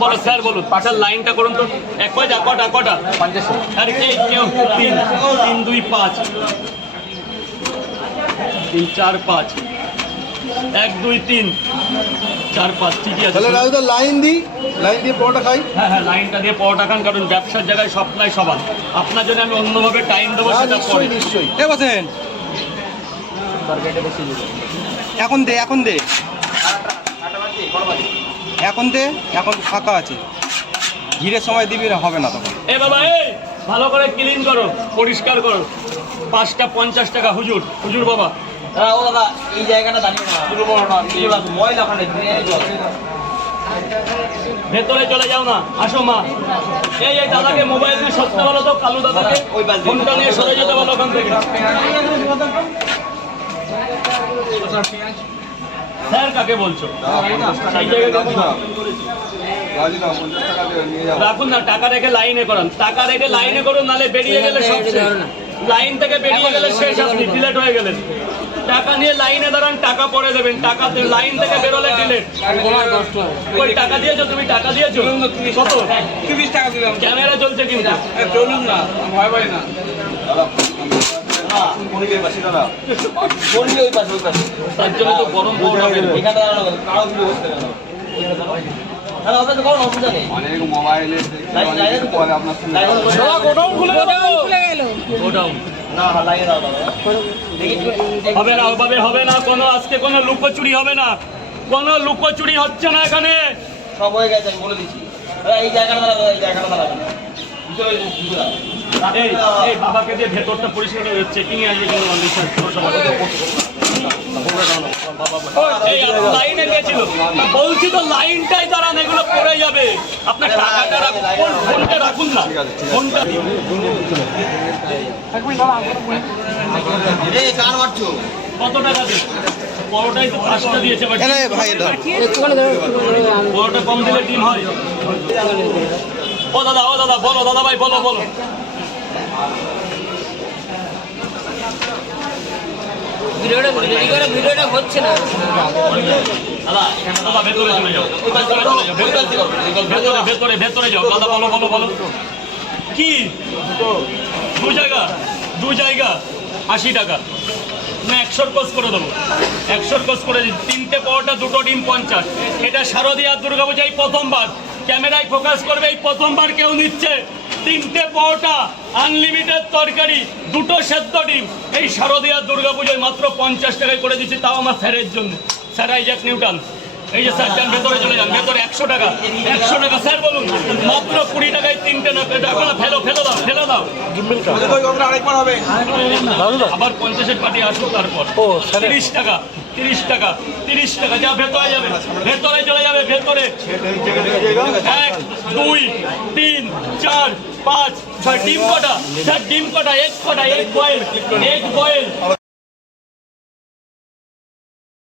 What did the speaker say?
বলো স্যার বলুন পাঠার লাইনটা করুন তো এক কয়টা কটা কটা আরে এই কেউ 3 3 2 5 3 4 5 1 2 3 4 5 ঠিকই আছে তাহলে রাজুদা লাইন দিয়ে পরোটা খাই। হ্যাঁ হ্যাঁ লাইনটা দিয়ে পরোটা খান কারণ ব্যবসার জায়গায় স্বপ্নাই সবার আপনার জন্য আমি অন্যভাবে টাইম দেবো সেটা পরে নিশ্চয়ই এ বসেন এখন দে এখন দে এখন দে এখন ফাঁকা আছে ভিড়ের সময় দিবি হবে না তখন এ বাবা এই ভালো করে ক্লিন করো পরিষ্কার করো 5টা 50 টাকা হুজুর হুজুর বাবা ও দাদা এই জায়গাটা দাঁড়িয়ে না শুরু করো না ময়লা ওখানে ভেতরে চলে যাও না আসো মা এই এই দাদাকে মোবাইল দিয়ে সত্যি বলো তো কালু দাদাকে ওই ফোনটা নিয়ে সরে যেতে বলো ওখান থেকে স্যার কাকে বলছো সেই জায়গায় রাখুন না টাকা রেখে লাইনে করান টাকা রেখে লাইনে করুন নালে বেরিয়ে গেলে সব লাইন থেকে বেরিয়ে গেলে শেষ আপনি ডিলেট হয়ে গেলেন টাকা নিয়ে লাইনে দাঁড়ান টাকা পরে দেবেন টাকা লাইন থেকে বেরোলে ডিলেট ওই টাকা দিয়েছো তুমি টাকা দিয়েছো কত 30 টাকা দিলাম ক্যামেরা চলছে কিন্তু চলুন না ভয় ভয় না তার জন্য তো গরম পড়া হবে হবে না ওভাবে হবে না কোনো আজকে কোনো লুকোচুরি হবে না কোনো লুকোচুরি হচ্ছে না এখানে সব হয়ে গেছে আমি বলে দিচ্ছি এই জায়গাটা দাঁড়াবো এই জায়গাটা দাঁড়াবো এই এই বাবাকে দিয়ে ভেতরটা পরিষ্কার করে চেকিং এ আসবে কিন্তু এই লাইনে গেছিল বলছি তো লাইনটাই দাঁড়ান এগুলো পড়ে যাবে আপনার টাকাটা ফোনটা রাখুন না ফোনটা কার মারছো কত টাকা দেবে পরোটাই তো 5টা দিয়েছে ভাই পরোটা কম দিলে ডিম হয় ও দাদা বলো দাদা ভাই বলো বলো ভিডিওটা হচ্ছে না দাদা ভেতরে চলে যাও ভেতরে যাও দাদা বলো বলো বলো কি দু জায়গা 80 টাকা না 100 কোর্স করে দেবো 100 কোর্স করে দিই 3টে পরোটা 2টো ডিম 50 এটা শারদীয়া দুর্গাপূজা এই প্রথমবার ক্যামেরায় ফোকাস করবে এই প্রথমবার কেউ নিচ্ছে 3টে পরোটা আনলিমিটেড তরকারি 2টো সেদ্ধ ডিম এই শারদীয়া দুর্গাপূজায় মাত্র 50 টাকায় করে দিচ্ছি তাও আমার স্যারের জন্য স্যার আইজাক নিউটন এই যে স্যার যান ভেতরে চলে যান ভেতরে 100 টাকা স্যার বলুন মাত্র 20 টাকায় 3টে না ফেলে দাও আরেকবার হবে আবার 50-এর পার্টি আসুক তারপর 30 টাকা যা ভেতরে যাবে ভেতরে চলে যাবে ভেতরে 1 2 3 4 5 6 ডিম কটা এক বয়েল